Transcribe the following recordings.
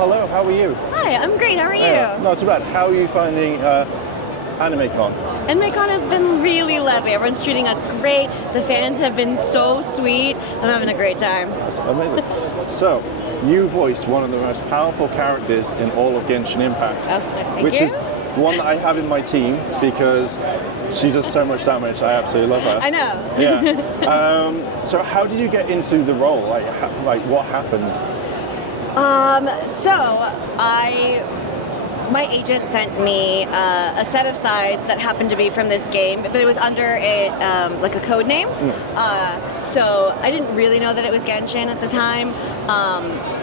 hello, how are you? Hi, I'm great. How are you? Not too bad. How are you finding AnimeCon? AnimeCon has been really lovely. Everyone's treating us great. The fans have been so sweet. I'm having a great time. That's amazing. So, you voiced one of the most powerful characters in all of Genshin Impact, which is one that I have in my team because she does so much damage. I absolutely love her. I know. Yeah. So how did you get into the role? Like what happened? My agent sent me a set of sides that happened to be from this game, but it was under like a code name. So I didn't really know that it was Genshin at the time.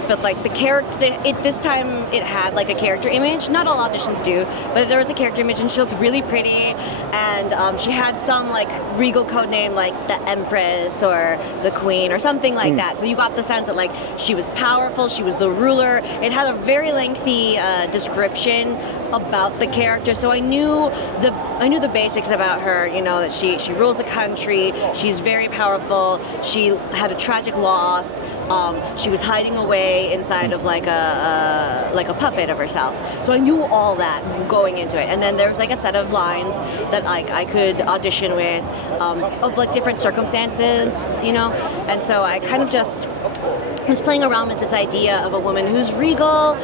But like the character, this time it had like a character image. Not all auditions do, but there was a character image, and she looked really pretty. And she had some like regal code name, like the Empress or the Queen or something like that. So you got the sense that like she was powerful, she was the ruler. It had a very lengthy description about the character, so I knew the basics about her. You know that she rules a country. She's very powerful. She had a tragic loss. She was hiding away inside of like a puppet of herself. So I knew all that going into it. And then there was like a set of lines that like I could audition with of like different circumstances, you know. And so I kind of just was playing around with this idea of a woman who's regal,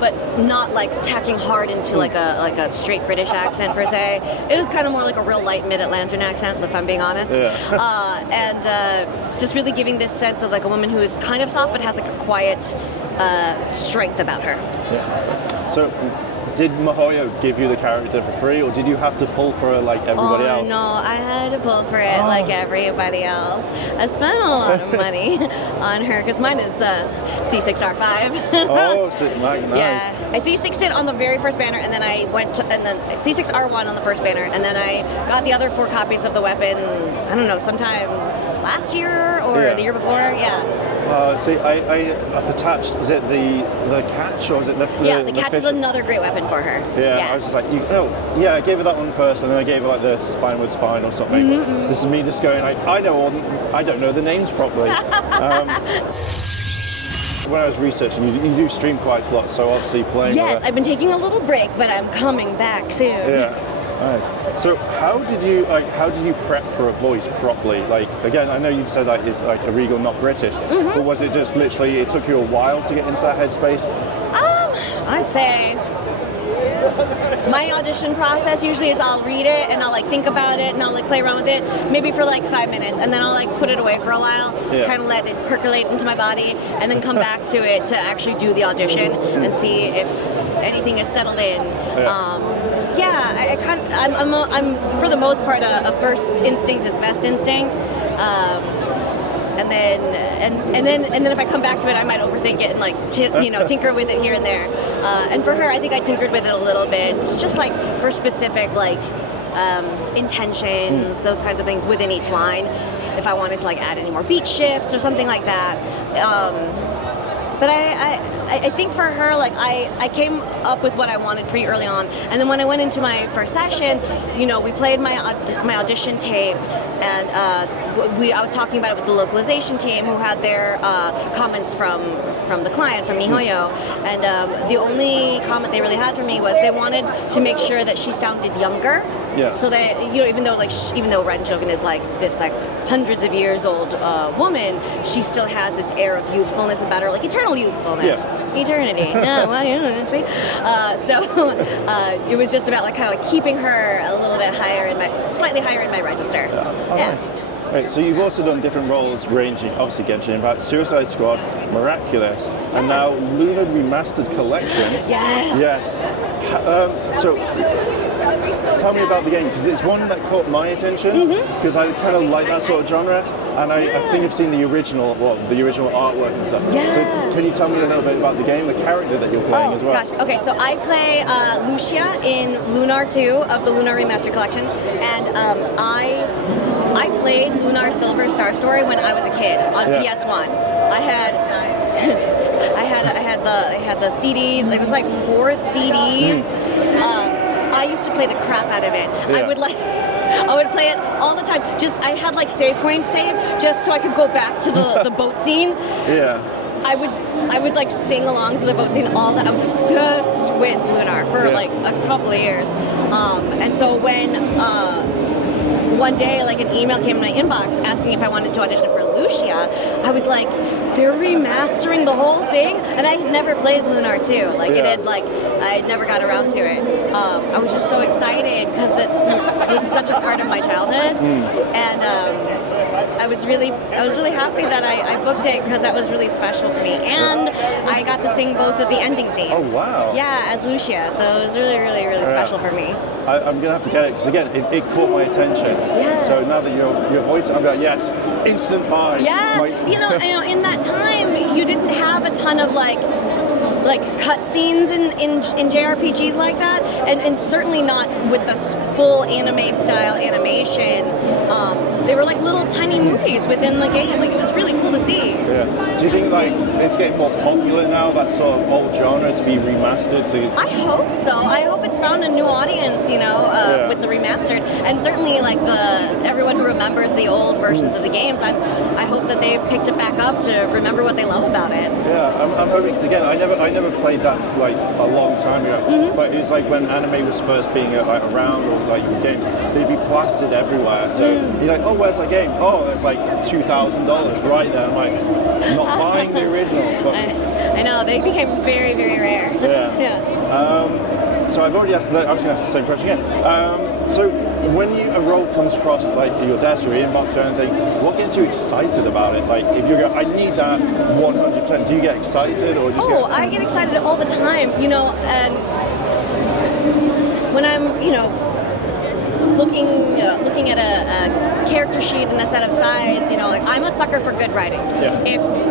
but not like tacking hard into like a straight British accent per se. It was kind of more like a real light Mid-Atlantic accent, if I'm being honest. And just really giving this sense of like a woman who is kind of soft but has like a quiet strength about her. Yeah. So did MiHoYo give you the character for free, or did you have to pull for her like everybody else? No, I had to pull for it like everybody else. I spent a lot of money on her because mine is C6R5. Nice. Yeah, I C6'd it on the very first banner, and then I went to, and then C6R1 on the first banner, and then I got the other 4 copies of the weapon, I don't know, sometime last year or the year before, See, I've attached, is it the catch, or is it the the catch is another great weapon for her. I was just like, I gave her that one first, and then I gave her like the Spineward Spine or something. This is me just going, I don't know the names properly. When I was researching, you do stream quite a lot, so obviously playing. Yes, I've been taking a little break, but I'm coming back soon. Yeah. Nice. So how did you prep for a voice properly? Like, again, I know you said like it's like a regal, not British, but was it just literally it took you a while to get into that headspace? I'd say my audition process usually is I'll read it and I'll like think about it and I'll like play around with it maybe for like 5 minutes, and then I'll like put it away for a while, kind of let it percolate into my body, and then come back to it to actually do the audition and see if anything is settled in. I'm for the most part a first instinct is best instinct, and then if I come back to it, I might overthink it and like tinker with it here and there. And for her, I think I tinkered with it a little bit, just like for specific like intentions, those kinds of things within each line. If I wanted to like add any more beat shifts or something like that. But I think for her, like I came up with what I wanted pretty early on, and then when I went into my first session, we played my audition tape, and I was talking about it with the localization team, who had their comments from the client, from MiHoYo, and the only comment they really had for me was they wanted to make sure that she sounded younger. Yeah. So that even though Ren Jogen is like this like hundreds of years old woman, she still has this air of youthfulness about her, like eternal youthfulness, eternity. So it was just about like kind of like keeping her a little bit slightly higher in my register. Nice. Right, so you've also done different roles ranging, obviously Genshin Impact, Suicide Squad, Miraculous, and now Lunar Remastered Collection. Yes. So tell me about the game, because it's one that caught my attention, because I kind of like that sort of genre, and I think I've seen the original artwork and stuff. Yeah. So can you tell me a little bit about the game, the character that you're playing as well? Gosh. Okay, so I play Lucia in Lunar 2 of the Lunar Remastered Collection, and I played Lunar Silver Star Story when I was a kid on PS1. I had the CDs. It was like 4 CDs. I used to play the crap out of it. I would play it all the time. I had like save points saved just so I could go back to the boat scene. I would like sing along to the boat scene all that. I was obsessed with Lunar for like a couple of years. And so when one day like an email came in my inbox asking if I wanted to audition for Lucia, I was like, they're remastering the whole thing, and I had never played Lunar 2. Like it had I never got around to it. I was just so excited because it was such a part of my childhood, and I was really happy that I booked it because that was really special to me, and I got to sing both of the ending themes. Oh wow! Yeah, as Lucia, so it was really special for me. I'm gonna have to get it because again, it caught my attention. Yeah. So now that your voice, I'm like, yes, instant buy. Yeah. You know, in that time, you didn't have a ton of like cutscenes in JRPGs like that, and certainly not with the full anime style animation. They were like little tiny movies within the game. Like it was really cool to see. Yeah. Do you think like it's getting more popular now, that sort of old genre, to be remastered? I hope so. I hope it's found a new audience, with the remastered, and certainly like everyone who remembers the old versions of the games. I hope that they've picked it back up to remember what they love about it. Yeah, I'm hoping, because again, I never played that like a long time ago, but it's like when anime was first being like around, or like games, they'd be plastered everywhere. So you're like, oh, where's that game? Oh, it's like $2,000 right there. I'm like, not buying the original. But I know, they became very, very rare. Yeah. So I've already asked that. I was going to ask the same question again. So when a role comes across like your desk or your inbox or anything, what gets you excited about it? Like if you go, I need that 100%. Do you get excited or just? I get excited all the time. And when I'm, looking at a character sheet and a set of sides, like I'm a sucker for good writing. Yeah.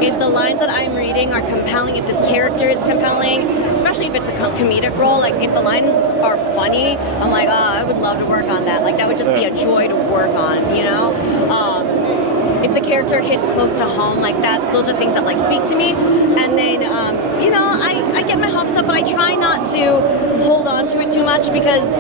If the lines that I'm reading are compelling, if this character is compelling, especially if it's a comedic role, like if the lines are funny, I'm like, I would love to work on that. Like that would just be a joy to work on, If the character hits close to home like that, those are things that like speak to me. And then, I get my hopes up, but I try not to hold on to it too much because,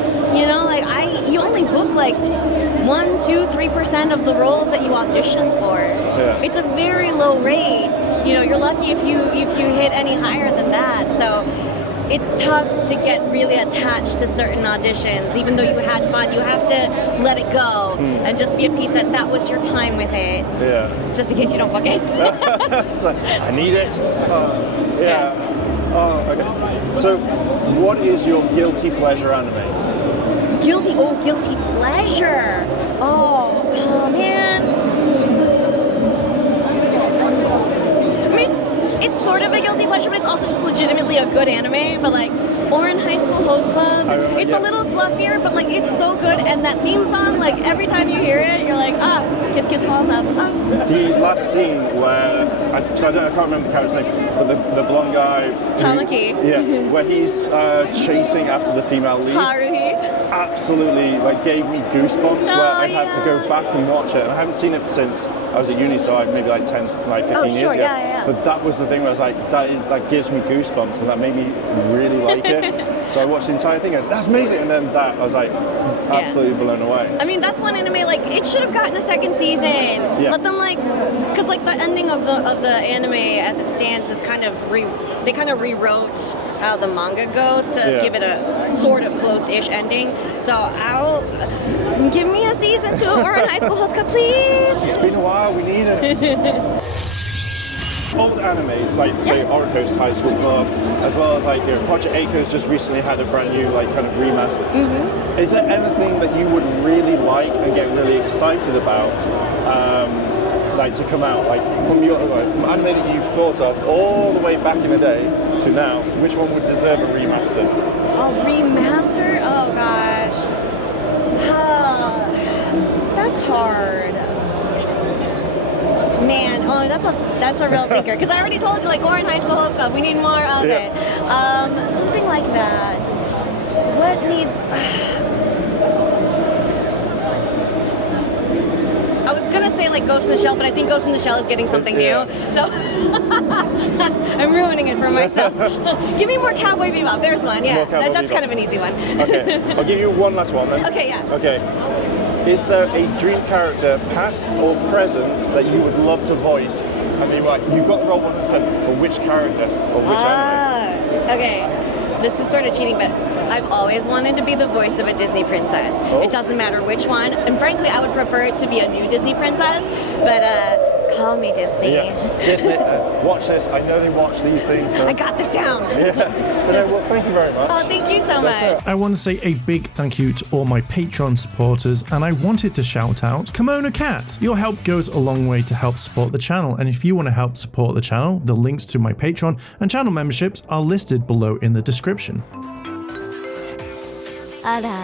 you only book like 1%, 2%, 3% of the roles that you audition for. Yeah. It's a very low rate. You're lucky if you hit any higher than that. So it's tough to get really attached to certain auditions. Even though you had fun, you have to let it go and just be at peace that was your time with it. Yeah. Just in case you don't book it. So, I need it. Yeah. Oh, okay. So, what is your guilty pleasure anime? Guilty pleasure. Oh man. I mean, it's sort of a guilty pleasure, but it's also just legitimately a good anime. But like Ouran High School Host Club, it's a little fluffier, but like it's so good. And that theme song, like every time you hear it, you're like, kiss, kiss, fall in love. The last scene where I can't remember the character's name, but the blonde guy, Tamaki. Where he's chasing after the female lead. Haruhi. Absolutely, gave me goosebumps. Where I had to go back and watch it, and I haven't seen it since I was at uni, so maybe 10, 15 years ago. Yeah. But that was the thing where I was like, that gives me goosebumps, and that made me really like it. So I watched the entire thing, and that's amazing. And then I was like, absolutely blown away. I mean, that's one anime it should have gotten a second season. Yeah. Let them because the ending of the anime as it stands is kind of they kind of rewrote how the manga goes to give it a sort of closed-ish ending. So give me a season 2 of Ouran High School Host Club, please. It's been a while. We need it. Old animes, say Ouran Coast High School Club, as well as Project Acres just recently had a brand new kind of remaster. Mm-hmm. Is there anything that you would really like and get really excited about, to come out, from anime that you've thought of all the way back in the day to now? Which one would deserve a remaster? A remaster? Oh gosh, that's hard. Man, that's a real thinker. Because I already told you, Ouran High School Host Club, we need more of it. Something like that. What needs? I was gonna say Ghost in the Shell, but I think Ghost in the Shell is getting something new. So I'm ruining it for myself. Give me more Cowboy Bebop. There's one. Yeah, that's kind of an easy one. Okay, I'll give you one last one then. Okay, yeah. Okay. is there a dream character, past or present, that you would love to voice? I mean, right, you've got the role 100%, but which character or which anime? Okay. This is sort of cheating, but I've always wanted to be the voice of a Disney princess. Oh. It doesn't matter which one. And frankly, I would prefer it to be a new Disney princess, but call me Disney. Yeah, Disney, watch this. I know they watch these things. So. I got this down. Yeah, but no, well, thank you very much. Oh, thank you so much. I want to say a big thank you to all my Patreon supporters, and I wanted to shout out Kimono Cat. Your help goes a long way to help support the channel, and if you want to help support the channel, the links to my Patreon and channel memberships are listed below in the description. あらあら、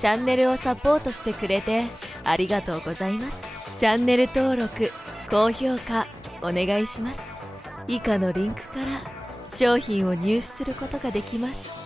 チャンネルをサポートしてくれてありがとうございます。チャンネル登録、高評価お願いします。以下のリンクから商品を入手することができます。